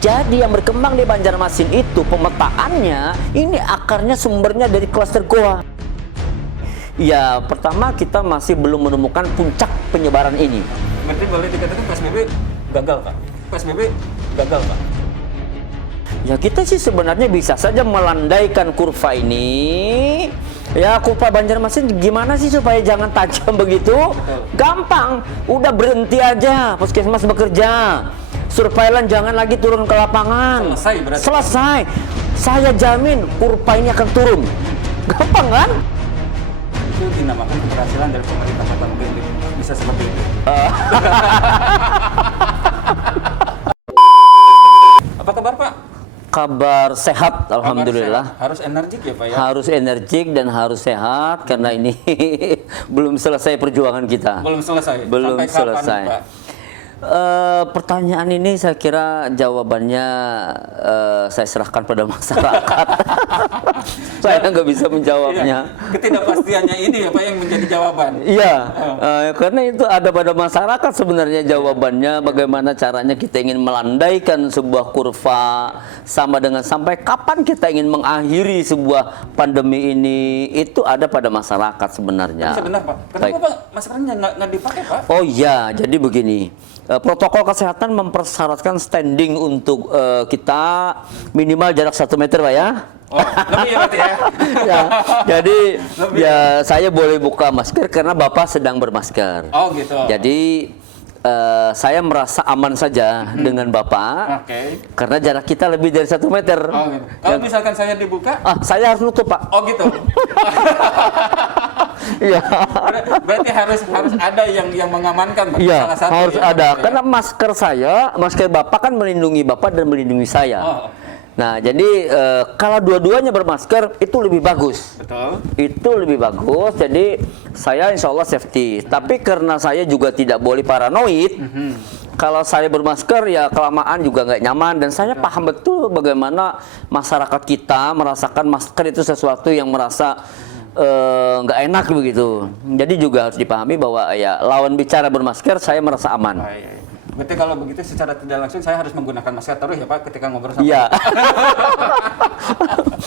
Jadi yang berkembang di Banjarmasin itu pemetaannya ini akarnya sumbernya dari klaster goa. Ya, pertama kita masih belum menemukan puncak penyebaran ini. Berarti boleh dikatakan PSBB gagal, Pak? PSBB gagal, Pak? Ya, kita sih sebenarnya bisa saja melandaikan kurva ini. Ya, kurva Banjarmasin gimana sih supaya jangan tajam begitu? Gampang, udah berhenti aja puskesmas bekerja. Surveillance jangan lagi turun ke lapangan. Selesai berarti. Selesai. Saya jamin kurva ini akan turun. Gampang kan? Itu dinamakan keberhasilan dari pemerintah Kota Bogor. Bisa seperti itu. Apa kabar, Pak? Kabar sehat, alhamdulillah. Harus energik ya, Pak ya? Harus energik dan harus sehat karena ini belum selesai perjuangan kita. Belum selesai. Belum Sampai selesai. kapan, Pak? Pertanyaan ini saya kira jawabannya saya serahkan pada masyarakat. Saya nggak bisa menjawabnya. Iya. Ketidakpastiannya ini ya, Pak, yang menjadi jawaban. Iya, karena itu ada pada masyarakat sebenarnya jawabannya. Bagaimana caranya kita ingin melandaikan sebuah kurva sama dengan sampai kapan kita ingin mengakhiri sebuah pandemi ini, itu ada pada masyarakat sebenarnya. Sebenarnya, Pak. Kenapa, Pak, maskernya nggak dipakai, Pak? Oh iya, jadi begini. Protokol kesehatan mempersyaratkan standing untuk kita minimal jarak 1 meter, Pak ya. Oh, lebih ya, berarti ya? Ya, jadi Lebih. ya saya boleh buka masker karena Bapak sedang bermasker. Oh, gitu. Jadi saya merasa aman saja dengan Bapak. Oke. Karena jarak kita lebih dari 1 meter. Oh, gitu. Kalau misalkan saya dibuka, Saya harus nutup, Pak. oh gitu. Iya. Berarti harus ada yang mengamankan, Pak. Iya, Salah satu harus ya, ada. Pak, ya? Karena masker Bapak kan melindungi Bapak dan melindungi saya. Oh. Nah, jadi kalau dua-duanya bermasker itu lebih bagus. Betul. Itu lebih bagus. Jadi saya insya Allah safety. Tapi karena saya juga tidak boleh paranoid. Kalau saya bermasker ya kelamaan juga nggak nyaman. Dan saya paham betul bagaimana masyarakat kita merasakan masker itu sesuatu yang merasa nggak enak begitu. Jadi juga harus dipahami bahwa ya lawan bicara bermasker saya merasa aman. Oh, iya. Berarti kalau begitu secara tidak langsung saya harus menggunakan masker terus ya, Pak, ketika ngobrol sama Iya.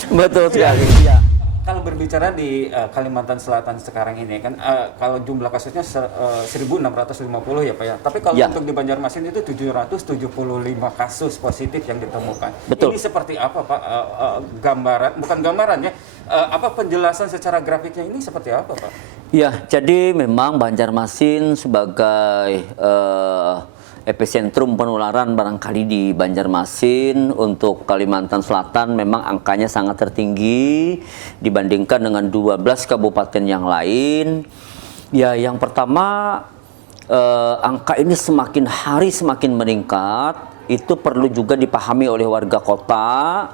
Betul sekali. Iya. Kalau berbicara di Kalimantan Selatan sekarang ini kan kalau jumlah kasusnya 1.650 ya, Pak ya. Tapi kalau Ya. untuk di Banjarmasin itu 775 kasus positif yang ditemukan. Betul. Ini seperti apa, Pak? Gambaran, bukan gambaran ya. Apa penjelasan secara grafiknya ini seperti apa, Pak? Ya, jadi memang Banjarmasin sebagai epicentrum penularan barangkali di Banjarmasin untuk Kalimantan Selatan memang angkanya sangat tertinggi dibandingkan dengan 12 kabupaten yang lain. Ya, yang pertama angka ini semakin hari semakin meningkat. Itu perlu juga dipahami oleh warga kota.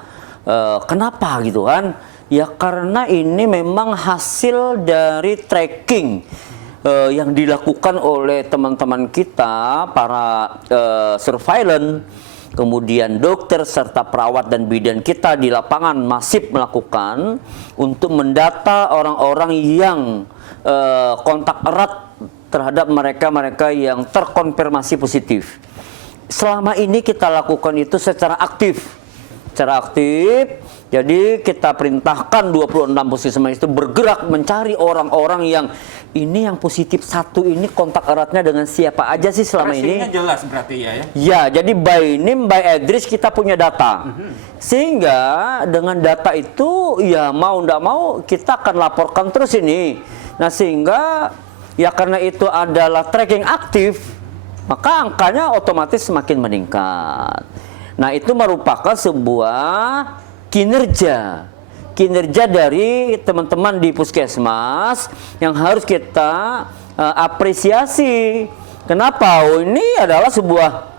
Kenapa gitu kan? Ya karena ini memang hasil dari tracking yang dilakukan oleh teman-teman kita, para surveillance, kemudian dokter serta perawat dan bidan kita di lapangan masif melakukan untuk mendata orang-orang yang kontak erat terhadap mereka-mereka yang terkonfirmasi positif. Selama ini kita lakukan itu secara aktif. Jadi kita perintahkan 26 puskesmas itu bergerak mencari orang-orang yang ini yang positif satu ini kontak eratnya dengan siapa aja sih selama ini. Tracingnya jelas berarti ya? Ya, jadi by name, by address kita punya data. Sehingga dengan data itu ya mau ndak mau kita akan laporkan terus ini. Nah sehingga ya karena itu adalah tracking aktif, maka angkanya otomatis semakin meningkat. Nah itu merupakan sebuah kinerja dari teman-teman di puskesmas yang harus kita apresiasi. Kenapa? Oh, ini adalah sebuah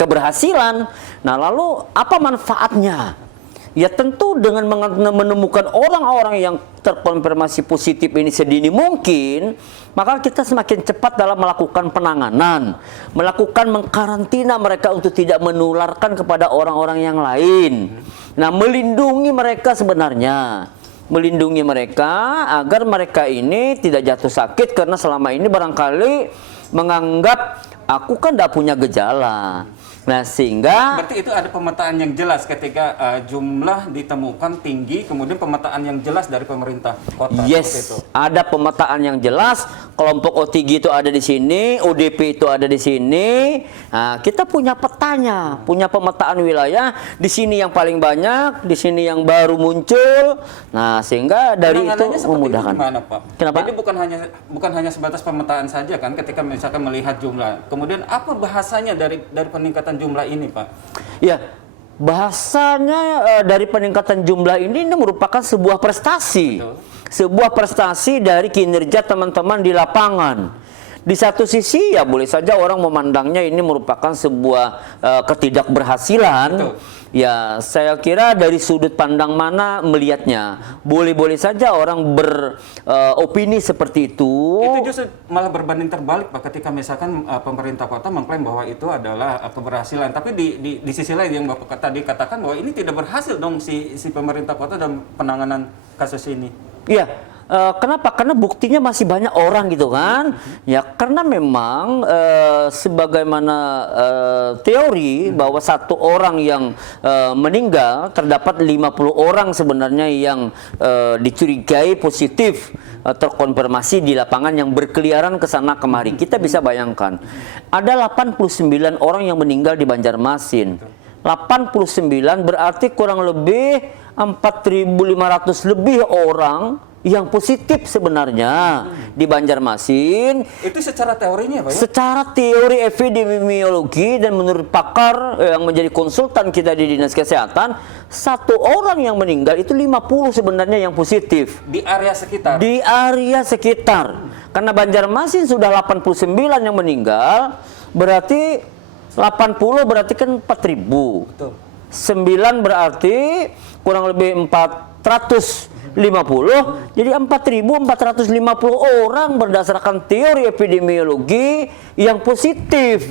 keberhasilan. Nah lalu apa manfaatnya? Ya tentu dengan menemukan orang-orang yang terkonfirmasi positif ini sedini mungkin, maka kita semakin cepat dalam melakukan penanganan, melakukan mengkarantina mereka untuk tidak menularkan kepada orang-orang yang lain. Nah, melindungi mereka sebenarnya, melindungi mereka agar mereka ini tidak jatuh sakit karena selama ini barangkali menganggap aku kan tidak punya gejala. Nah, sehingga Berarti itu ada pemetaan yang jelas ketika jumlah ditemukan tinggi, kemudian pemetaan yang jelas dari pemerintah kota. Seperti itu. yes, ada pemetaan yang jelas. Kelompok OTG itu ada di sini, ODP itu ada di sini. Nah, kita punya petanya, punya pemetaan wilayah. Di sini yang paling banyak, di sini yang baru muncul. Nah, sehingga dari itu Penanganannya seperti memudahkan. itu gimana, Pak? Kenapa? Jadi bukan hanya sebatas pemetaan saja kan, ketika misalkan melihat jumlah. Kemudian apa bahasanya dari peningkatan jumlah ini, Pak? Ya, bahasanya dari peningkatan jumlah ini merupakan sebuah prestasi. Betul. Sebuah prestasi dari kinerja teman-teman di lapangan. Di satu sisi ya boleh saja orang memandangnya ini merupakan sebuah ketidakberhasilan. Betul. Ya, saya kira dari sudut pandang mana melihatnya. Boleh-boleh saja orang beropini seperti itu. Itu justru malah berbanding terbalik, Pak, ketika misalkan pemerintah kota mengklaim bahwa itu adalah keberhasilan. Tapi di sisi lain yang Bapak tadi katakan bahwa ini tidak berhasil dong si pemerintah kota dalam penanganan kasus ini. Iya, kenapa? Karena buktinya masih banyak orang gitu kan. Ya, karena memang sebagaimana teori bahwa satu orang yang meninggal, terdapat 50 orang sebenarnya yang dicurigai positif terkonfirmasi di lapangan yang berkeliaran ke sana kemari. Kita bisa bayangkan, ada 89 orang yang meninggal di Banjarmasin. 89 berarti kurang lebih 4.500 lebih orang yang positif sebenarnya di Banjarmasin. Itu secara teorinya, Pak, ya? Secara teori epidemiologi dan menurut pakar yang menjadi konsultan kita di Dinas Kesehatan, satu orang yang meninggal itu 50 sebenarnya yang positif. Di area sekitar. Di area sekitar. Karena Banjarmasin sudah 89 yang meninggal, berarti 80 berarti kan 4.000. Betul. 9 berarti kurang lebih 450, jadi 4.450 orang berdasarkan teori epidemiologi yang positif.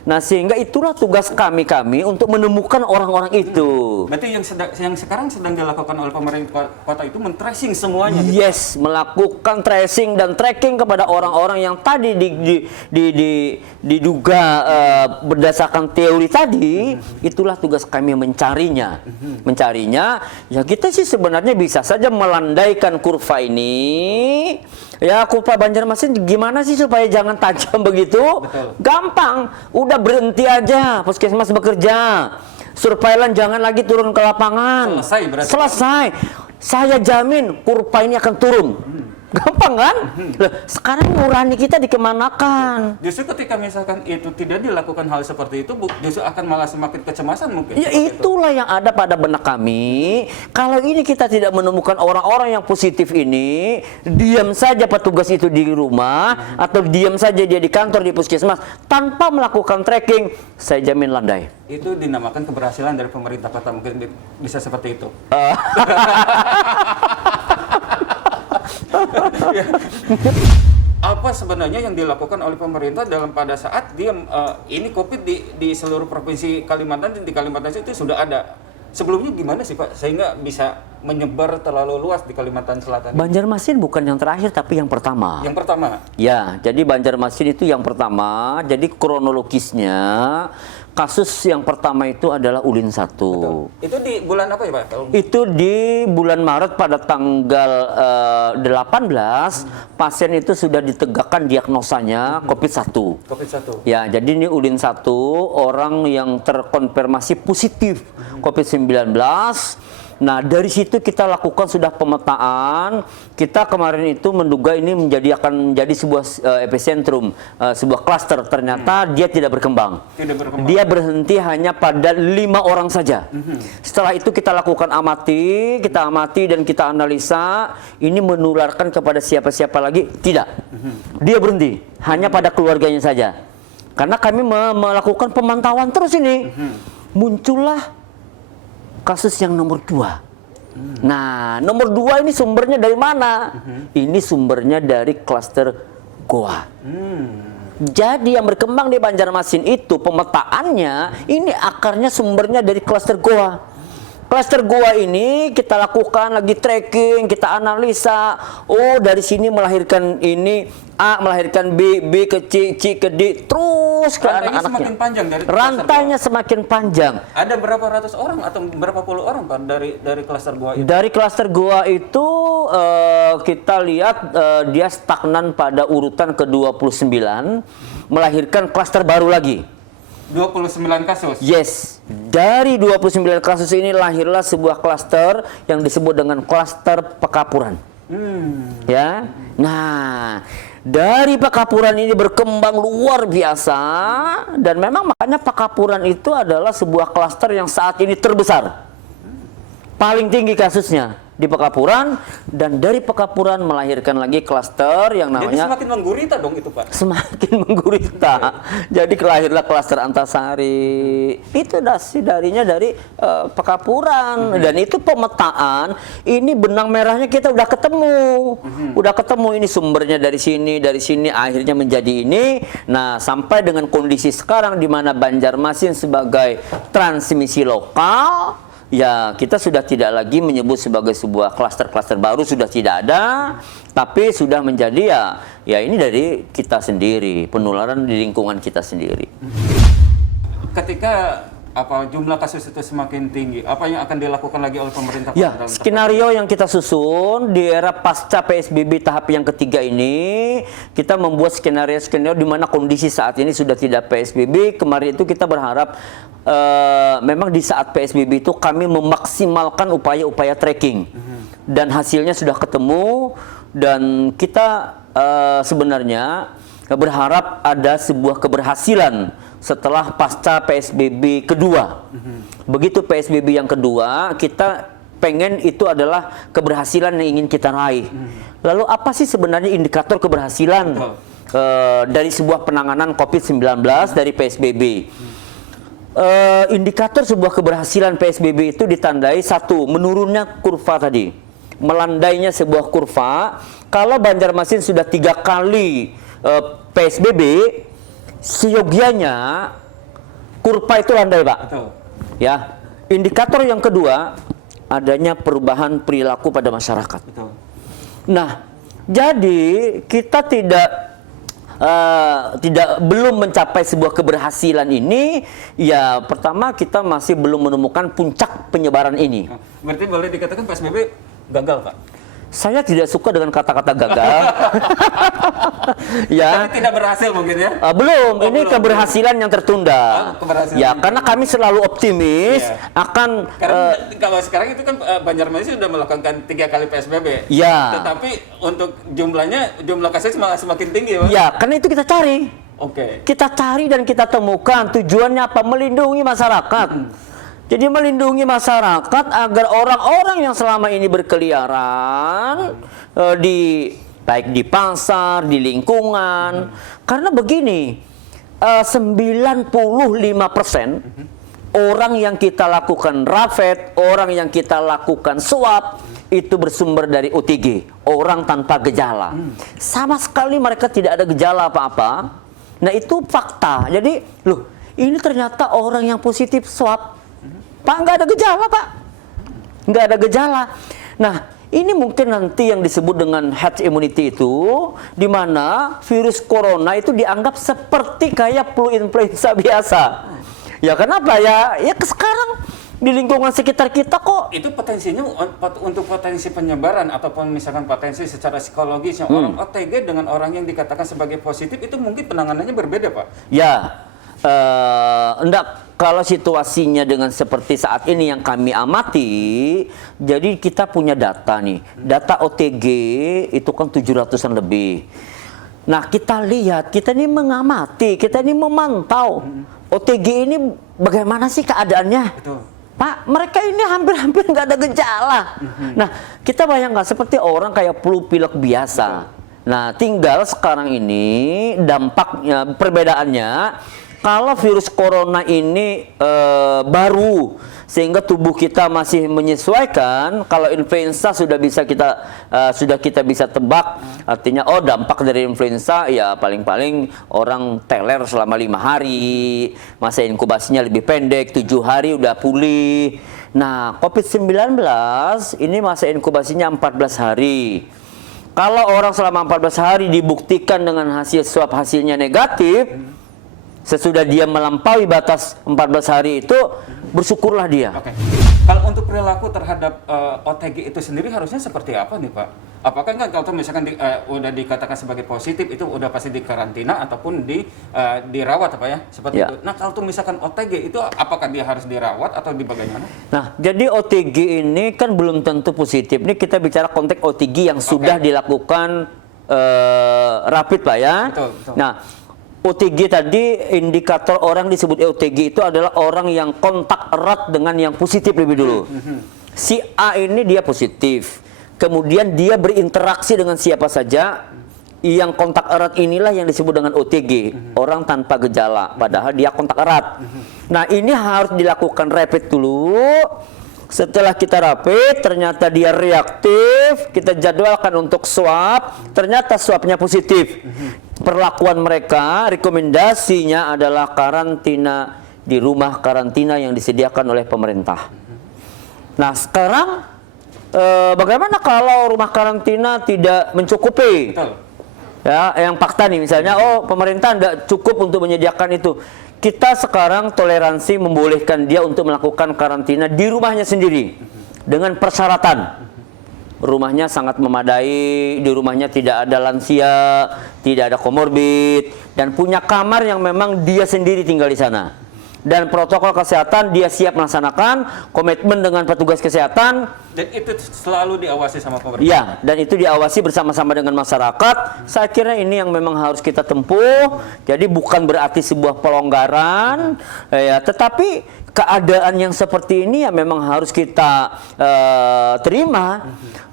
Nah, sehingga itulah tugas kami untuk menemukan orang-orang itu. Berarti yang sekarang sedang dilakukan oleh pemerintah kota itu men-tracing semuanya. Gitu. Yes, melakukan tracing dan tracking kepada orang-orang yang tadi diduga berdasarkan teori tadi. Itulah tugas kami mencarinya. Ya kita sih sebenarnya bisa saja melandaikan kurva ini. Ya, kurva Banjarmasin gimana sih supaya jangan tajam begitu? Betul. Gampang, udah berhenti aja puskesmas bekerja. Surveillance jangan lagi turun ke lapangan. Selesai berarti. Selesai. Saya jamin kurva ini akan turun. Gampang kan? Loh, sekarang nurani kita dikemanakan? Justru ketika misalkan itu tidak dilakukan hal seperti itu, justru akan malah semakin kecemasan mungkin. Ya seperti itulah yang ada pada benak kami. Kalau ini kita tidak menemukan orang-orang yang positif ini, diam saja petugas itu di rumah atau diam saja dia di kantor di puskesmas tanpa melakukan tracking, saya jamin landai. Itu dinamakan keberhasilan dari pemerintah kota, mungkin bisa seperti itu. Apa sebenarnya yang dilakukan oleh pemerintah dalam pada saat dia ini COVID di seluruh provinsi Kalimantan dan di Kalimantan itu sudah ada. Sebelumnya gimana sih, Pak, sehingga bisa menyebar terlalu luas di Kalimantan Selatan? Banjarmasin bukan yang terakhir tapi yang pertama. Yang pertama. Ya, jadi Banjarmasin itu yang pertama. Jadi kronologisnya kasus yang pertama itu adalah Ulin 1. Betul. Itu di bulan apa ya, Pak? Itu di bulan Maret pada tanggal 18 pasien itu sudah ditegakkan diagnosanya COVID-1. COVID-1. Ya, jadi ini Ulin 1 orang yang terkonfirmasi positif COVID-19. Nah, dari situ kita lakukan sudah pemetaan. Kita kemarin itu menduga ini akan menjadi sebuah epicentrum, sebuah klaster. Ternyata dia tidak berkembang. Tidak berkembang. Dia berhenti hanya pada 5 orang saja. Setelah itu kita lakukan amati dan kita analisa. Ini menularkan kepada siapa-siapa lagi? Tidak. Dia berhenti hanya pada keluarganya saja. Karena kami melakukan pemantauan terus ini. Muncullah kasus yang nomor 2. Nah, nomor 2 ini sumbernya dari mana? Ini sumbernya dari klaster Goa. Jadi yang berkembang di Banjarmasin itu pemetaannya ini akarnya sumbernya dari klaster Goa. klaster gua ini kita lakukan lagi tracking, kita analisa. Oh, dari sini melahirkan ini, A melahirkan B, B ke C, C ke D, terus ke Rantainya anak-anaknya. semakin panjang dari Rantainya semakin panjang. Ada berapa ratus orang atau berapa puluh orang Pak dari klaster gua itu? Dari klaster gua itu kita lihat dia stagnan pada urutan ke-29, melahirkan klaster baru lagi. 29 kasus. Yes, dari 29 kasus ini lahirlah sebuah klaster yang disebut dengan klaster Pekapuran. Ya, nah dari Pekapuran ini berkembang luar biasa dan memang makanya Pekapuran itu adalah sebuah klaster yang saat ini terbesar, paling tinggi kasusnya di Pekapuran, dan dari Pekapuran melahirkan lagi klaster yang Jadi namanya semakin menggurita dong itu Pak. semakin menggurita. Jadi kelahirlah klaster Antasari. Itu darinya dari Pekapuran, dan itu pemetaan. Ini benang merahnya kita udah ketemu. Udah ketemu ini sumbernya dari sini akhirnya menjadi ini. Nah, sampai dengan kondisi sekarang di mana Banjarmasin sebagai transmisi lokal, ya kita sudah tidak lagi menyebut sebagai sebuah klaster-klaster baru, sudah tidak ada, tapi sudah menjadi ya ini dari kita sendiri, penularan di lingkungan kita sendiri. Ketika jumlah kasus itu semakin tinggi, apa yang akan dilakukan lagi oleh pemerintah? Ya, skenario yang kita susun di era pasca PSBB tahap yang ketiga ini, kita membuat skenario di mana kondisi saat ini sudah tidak PSBB. Kemarin itu kita berharap memang di saat PSBB itu kami memaksimalkan upaya-upaya tracking, dan hasilnya sudah ketemu, dan kita sebenarnya berharap ada sebuah keberhasilan setelah pasca PSBB kedua. Begitu PSBB yang kedua, kita pengen itu adalah keberhasilan yang ingin kita raih. Lalu apa sih sebenarnya indikator keberhasilan dari sebuah penanganan COVID-19 dari PSBB? Indikator sebuah keberhasilan PSBB itu ditandai satu, menurunnya kurva tadi, melandainya sebuah kurva. Kalau Banjarmasin sudah 3 kali PSBB, seyogianya kurva itu landai, Pak. Betul. Ya, indikator yang kedua, adanya perubahan perilaku pada masyarakat. Betul. Nah, jadi kita belum mencapai sebuah keberhasilan ini. Ya, pertama kita masih belum menemukan puncak penyebaran ini. Berarti boleh dikatakan PSBB gagal, Pak? Saya tidak suka dengan kata-kata gagal. Ya. Tapi tidak berhasil mungkin ya? Belum, ini belum. Keberhasilan yang tertunda. Keberhasilan Ya, yang karena kami selalu optimis akan. Karena kalau sekarang itu kan Banjarmasin sudah melakukan 3 kali PSBB. Ya. Tetapi untuk jumlah kasus malah semakin tinggi, Pak. Ya, karena itu kita cari. Oke. Kita cari dan kita temukan tujuannya apa? Melindungi masyarakat. Jadi melindungi masyarakat agar orang-orang yang selama ini berkeliaran baik di pasar, di lingkungan. Karena begini, 95% orang yang kita lakukan rapid, orang yang kita lakukan swab, itu bersumber dari OTG, orang tanpa gejala. Sama sekali mereka tidak ada gejala apa-apa. Nah, itu fakta. Jadi, loh, ini ternyata orang yang positif swab, Pak, nggak ada gejala, Pak. Nggak ada gejala. Nah, ini mungkin nanti yang disebut dengan herd immunity itu, di mana virus corona itu dianggap seperti kayak flu influenza biasa. Ya, kenapa? Ya sekarang di lingkungan sekitar kita kok. Itu potensinya untuk potensi penyebaran ataupun misalkan potensi secara psikologis yang orang OTG dengan orang yang dikatakan sebagai positif itu mungkin penanganannya berbeda, Pak. Ya, enggak. Kalau situasinya dengan seperti saat ini yang kami amati, jadi kita punya data nih. Data OTG itu kan 700-an lebih. Nah, kita lihat, kita ini mengamati, kita ini memantau. OTG ini bagaimana sih keadaannya? Betul. Pak, mereka ini hampir-hampir nggak ada gejala. Nah, kita bayangkan seperti orang kayak flu pilek biasa. Nah, tinggal sekarang ini dampaknya, perbedaannya, kalau virus corona ini baru, sehingga tubuh kita masih menyesuaikan. Kalau influenza sudah kita bisa tebak, artinya dampak dari influenza ya paling-paling orang teler selama 5 hari, masa inkubasinya lebih pendek, 7 hari udah pulih. Nah, COVID-19 ini masa inkubasinya 14 hari. Kalau orang selama 14 hari dibuktikan dengan hasil swab hasilnya negatif, sesudah dia melampaui batas 14 hari itu, bersyukurlah dia. Oke. Kalau untuk perilaku terhadap OTG itu sendiri harusnya seperti apa nih Pak? Apakah kan kalau misalkan udah dikatakan sebagai positif itu udah pasti dikarantina ataupun dirawat apa ya? Seperti itu. Nah kalau misalkan OTG itu apakah dia harus dirawat atau di bagaimana? Nah jadi OTG ini kan belum tentu positif. Ini kita bicara konteks OTG yang sudah dilakukan rapid Pak ya. Betul, betul. Nah OTG tadi indikator orang disebut OTG itu adalah orang yang kontak erat dengan yang positif lebih dulu. Si A ini dia positif, kemudian dia berinteraksi dengan siapa saja, yang kontak erat inilah yang disebut dengan OTG, orang tanpa gejala, padahal dia kontak erat. Nah ini harus dilakukan rapid dulu. Setelah kita rapid, ternyata dia reaktif, kita jadwalkan untuk swab, ternyata swabnya positif. Perlakuan mereka, rekomendasinya adalah karantina di rumah karantina yang disediakan oleh pemerintah. Nah sekarang bagaimana kalau rumah karantina tidak mencukupi? Betul. Ya, yang fakta nih misalnya, oh pemerintah tidak cukup untuk menyediakan itu. Kita sekarang toleransi membolehkan dia untuk melakukan karantina di rumahnya sendiri dengan persyaratan. Rumahnya sangat memadai, di rumahnya tidak ada lansia, tidak ada komorbid, dan punya kamar yang memang dia sendiri tinggal di sana. Dan protokol kesehatan dia siap melaksanakan, komitmen dengan petugas kesehatan. Dan itu selalu diawasi sama pemerintah? Ya, dan itu diawasi bersama-sama dengan masyarakat. Saya kira ini yang memang harus kita tempuh. Jadi bukan berarti sebuah pelonggaran, ya, tetapi keadaan yang seperti ini ya memang harus kita terima.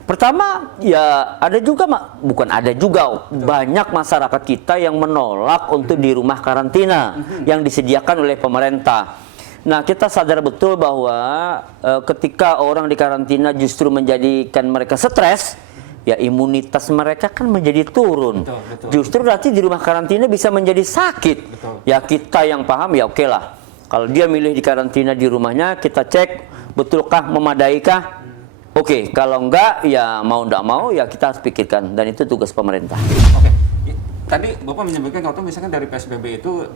Pertama, ya ada juga, bukan ada juga, banyak masyarakat kita yang menolak untuk di rumah karantina yang disediakan oleh pemerintah. Nah, kita sadar betul bahwa ketika orang di karantina justru menjadikan mereka stres, ya imunitas mereka kan menjadi turun. Betul, betul. Justru nanti di rumah karantina bisa menjadi sakit. Betul. Ya kita yang paham ya oke lah. Kalau dia milih di karantina di rumahnya, kita cek betulkah, memadaikah? Oke, kalau enggak ya mau enggak mau ya kita harus pikirkan, dan itu tugas pemerintah. Oke. Tadi Bapak menyebutkan kalau misalkan dari PSBB itu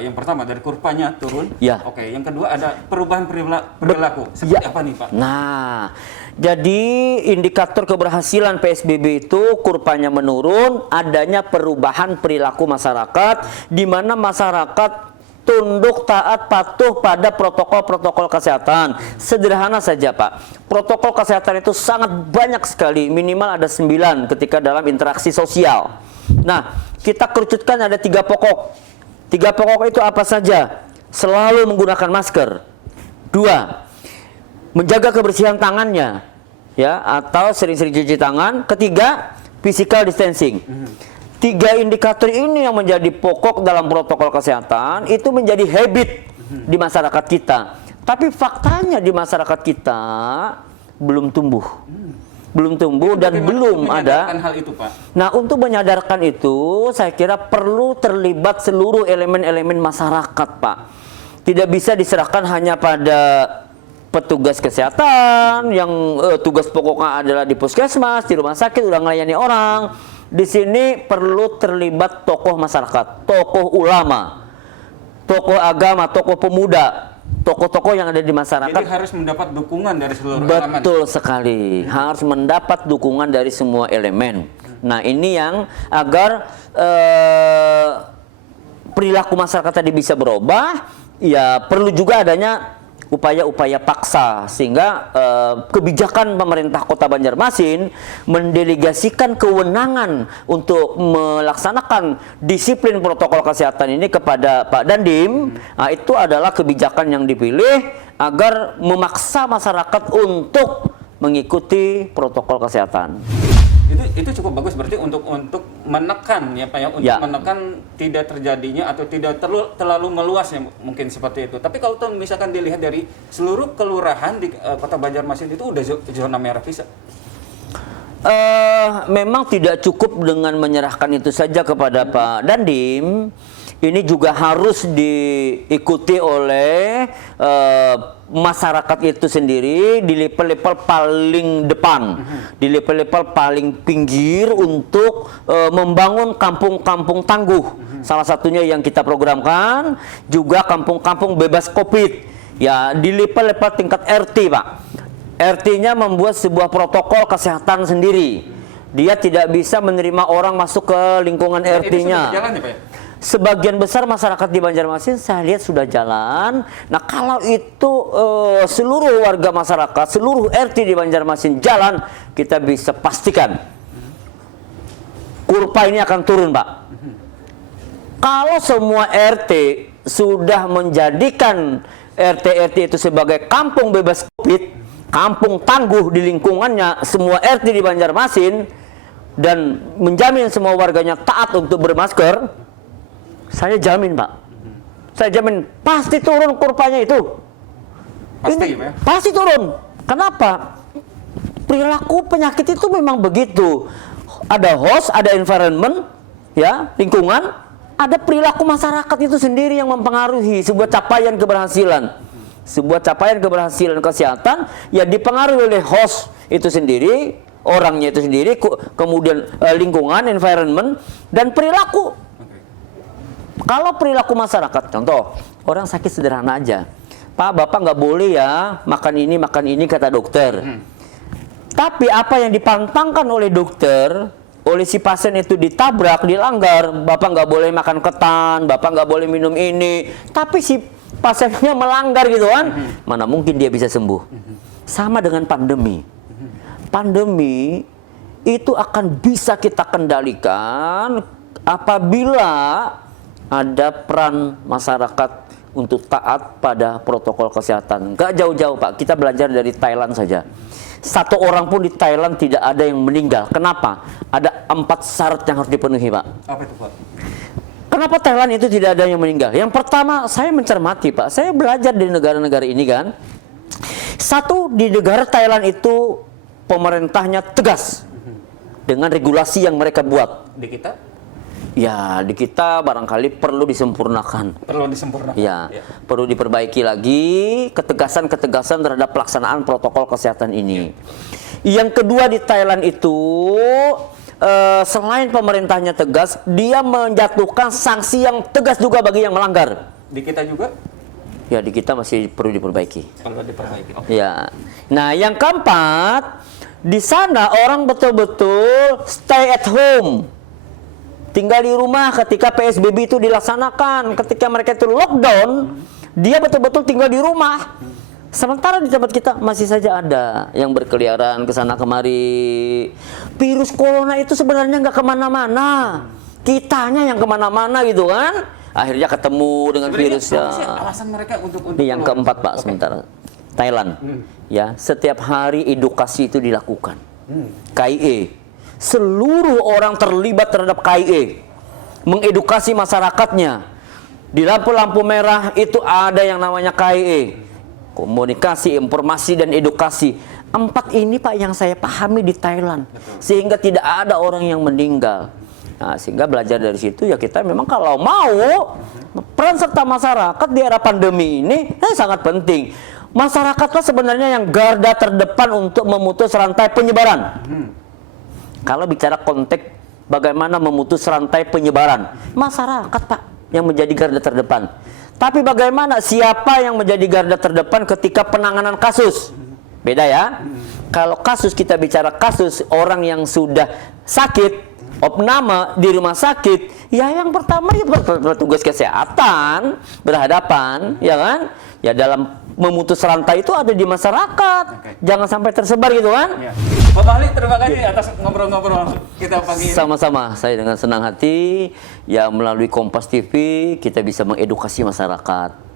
yang pertama dari kurvanya turun. Ya. Oke, yang kedua ada perubahan perilaku. Seperti apa nih Pak? Nah, jadi indikator keberhasilan PSBB itu kurvanya menurun, adanya perubahan perilaku masyarakat, di mana masyarakat tunduk, taat, patuh pada protokol-protokol kesehatan. Sederhana saja Pak, protokol kesehatan itu sangat banyak sekali, minimal ada 9 ketika dalam interaksi sosial. Nah, kita kerucutkan ada 3 pokok. 3 pokok itu apa saja? Selalu menggunakan masker. 2, menjaga kebersihan tangannya, ya, atau sering-sering cuci tangan. 3, physical distancing. 3 indikator ini yang menjadi pokok dalam protokol kesehatan, itu menjadi habit di masyarakat kita. Tapi faktanya di masyarakat kita belum tumbuh. Belum tumbuh dan belum ada. Hal itu, Pak? Nah, untuk menyadarkan itu, saya kira perlu terlibat seluruh elemen-elemen masyarakat, Pak. Tidak bisa diserahkan hanya pada petugas kesehatan yang tugas pokoknya adalah di puskesmas, di rumah sakit udah melayani orang. Di sini perlu terlibat tokoh masyarakat, tokoh ulama, tokoh agama, tokoh pemuda, tokoh-tokoh yang ada di masyarakat. Jadi harus mendapat dukungan dari seluruh elemen. Betul sekali, harus mendapat dukungan dari semua elemen. Nah, ini yang agar perilaku masyarakat tadi bisa berubah, ya perlu juga adanya upaya-upaya paksa, sehingga kebijakan pemerintah Kota Banjarmasin mendelegasikan kewenangan untuk melaksanakan disiplin protokol kesehatan ini kepada Pak Dandim. Nah, itu adalah kebijakan yang dipilih agar memaksa masyarakat untuk mengikuti protokol kesehatan. Itu cukup bagus berarti untuk menekan ya Pak ya, untuk menekan tidak terjadinya atau tidak terlalu meluas ya, mungkin seperti itu. Tapi kalau misalkan dilihat dari seluruh kelurahan di Kota Banjarmasin itu udah zona merah bisa. Memang tidak cukup dengan menyerahkan itu saja kepada Pak Dandim. ini juga harus diikuti oleh masyarakat itu sendiri di level-level paling depan, di level-level paling pinggir untuk membangun kampung-kampung tangguh. Salah satunya yang kita programkan juga kampung-kampung bebas COVID. Ya, di level-level tingkat RT, Pak. RT-nya membuat sebuah protokol kesehatan sendiri. Dia tidak bisa menerima orang masuk ke lingkungan RT-nya. Jalan ya, Pak? Sebagian besar masyarakat di Banjarmasin saya lihat sudah jalan. Nah, kalau itu seluruh warga masyarakat, seluruh RT di Banjarmasin jalan, kita bisa pastikan kurva ini akan turun, Pak. Kalau semua RT sudah menjadikan RT-RT itu sebagai kampung bebas COVID, kampung tangguh di lingkungannya, semua RT di Banjarmasin, dan menjamin semua warganya taat untuk bermasker, saya jamin, Pak. Saya jamin pasti turun kurvanya itu. Pasti, Ini ya? pasti turun. Kenapa? Perilaku penyakit itu memang begitu. Ada host, ada environment, ya, lingkungan, ada perilaku masyarakat itu sendiri yang mempengaruhi sebuah capaian keberhasilan. Sebuah capaian keberhasilan kesehatan ya dipengaruhi oleh host itu sendiri, orangnya itu sendiri, kemudian lingkungan, environment, dan perilaku. Kalau perilaku masyarakat, contoh, orang sakit sederhana aja. Pak, Bapak nggak boleh ya makan ini, kata dokter. Tapi apa yang dipantangkan oleh dokter, oleh si pasien itu ditabrak, dilanggar. Bapak nggak boleh makan ketan, Bapak nggak boleh minum ini. Tapi si pasiennya melanggar gitu kan, mana mungkin dia bisa sembuh. Sama dengan pandemi. Pandemi itu akan bisa kita kendalikan apabila ada peran masyarakat untuk taat pada protokol kesehatan. Gak jauh-jauh, Pak, kita belajar dari Thailand saja. Satu orang pun di Thailand tidak ada yang meninggal. Kenapa? Ada 4 syarat yang harus dipenuhi, Pak. Apa itu, Pak? Kenapa Thailand itu tidak ada yang meninggal? Yang pertama, saya mencermati, Pak. Saya belajar di negara-negara ini kan. Satu, di negara Thailand itu pemerintahnya tegas dengan regulasi yang mereka buat. Di kita? Ya, di kita barangkali perlu disempurnakan. Perlu disempurnakan. Ya, perlu diperbaiki lagi ketegasan-ketegasan terhadap pelaksanaan protokol kesehatan ini. Yang kedua, di Thailand itu selain pemerintahnya tegas, dia menjatuhkan sanksi yang tegas juga bagi yang melanggar. Di kita juga? Ya, di kita masih perlu diperbaiki. Perlu diperbaiki. Oh. Ya. Nah, yang keempat, di sana orang betul-betul stay at home. Tinggal di rumah ketika PSBB itu dilaksanakan. Ketika mereka itu lockdown, dia betul-betul tinggal di rumah. Sementara di tempat kita masih saja ada yang berkeliaran ke sana kemari. Virus corona itu sebenarnya nggak kemana-mana. Kitanya yang kemana-mana gitu kan. Akhirnya ketemu dengan virusnya. Apa sih alasan mereka untuk Ini yang keempat, Pak, sementara. Thailand. Ya, setiap hari edukasi itu dilakukan. KIE. Seluruh orang terlibat terhadap KIE. Mengedukasi masyarakatnya. Di lampu-lampu merah itu ada yang namanya KIE. Komunikasi, informasi, dan edukasi. 4 ini, Pak, yang saya pahami di Thailand. Sehingga tidak ada orang yang meninggal. Nah, sehingga belajar dari situ ya kita memang kalau mau peran serta masyarakat di era pandemi ini sangat penting. Masyarakatlah sebenarnya yang garda terdepan untuk memutus rantai penyebaran. Kalau bicara konteks bagaimana memutus rantai penyebaran, masyarakat, Pak, yang menjadi garda terdepan. Tapi bagaimana siapa yang menjadi garda terdepan ketika penanganan kasus? Beda ya. Kalau kasus kita bicara kasus orang yang sudah sakit, opname di rumah sakit, ya yang pertama itu petugas kesehatan berhadapan, ya kan? Ya dalam memutus rantai itu ada di masyarakat. Jangan sampai tersebar gitu kan? Ya. Pak Mahli, terima kasih atas ngobrol-ngobrol kita pagi ini. Sama-sama, saya dengan senang hati ya melalui Kompas TV kita bisa mengedukasi masyarakat.